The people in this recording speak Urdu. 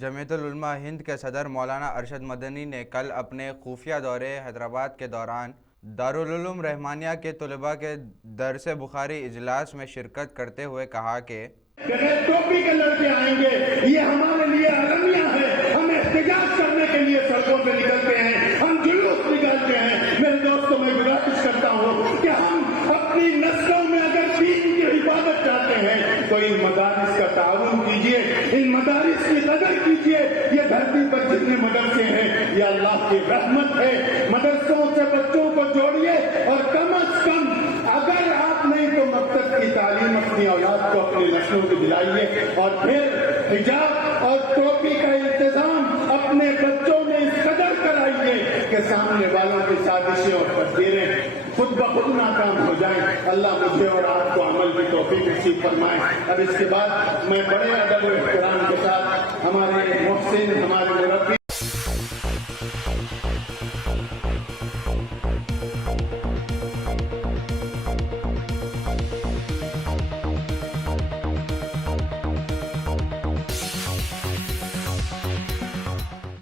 جمعیت العلماء ہند کے صدر مولانا ارشد مدنی نے کل اپنے خفیہ دورے حیدرآباد کے دوران دارالعلوم رحمانیہ کے طلباء کے درس بخاری اجلاس میں شرکت کرتے ہوئے کہا کہ ٹوپی کے لڑکے آئیں گے، یہ ہمارے لیے المیہ ہے، ہم احتجاج کرنے کے لیے سڑکوں پہ نکلتے ہیں، ہم جلوس نکالتے ہیں۔ میرے دوستوں میں گزارش کرتا ہوں کہ ہم اپنی نسلوں میں اگر دین کی حفاظت چاہتے ہیں تو ان مدارس کا تعاون کیجیے، ان مدارس کی قدر کیجیے۔ یہ دھرتی پر جتنے مدرسے ہیں یہ اللہ کی رحمت ہے، مدرسوں سے بچوں کو جوڑیے، اور کم از کم اگر آپ نہیں تو مکتب کی تعلیم اپنی اولاد کو اپنے نسلوں کو دلائیے، اور پھر حجاب اور ٹوپی کا انتظام اپنے بچوں میں اس قدر کرائیے کہ سامنے والوں کی سازشیں اور تدبیریں خود بخود ناکام ہو جائیں۔ اللہ مجھے اور آپ کو عمل کی توفیق نصیب فرمائے۔ اب اس کے بعد میں بڑے ادب و احترام کے ساتھ ہمارے محسن، ہمارے مربی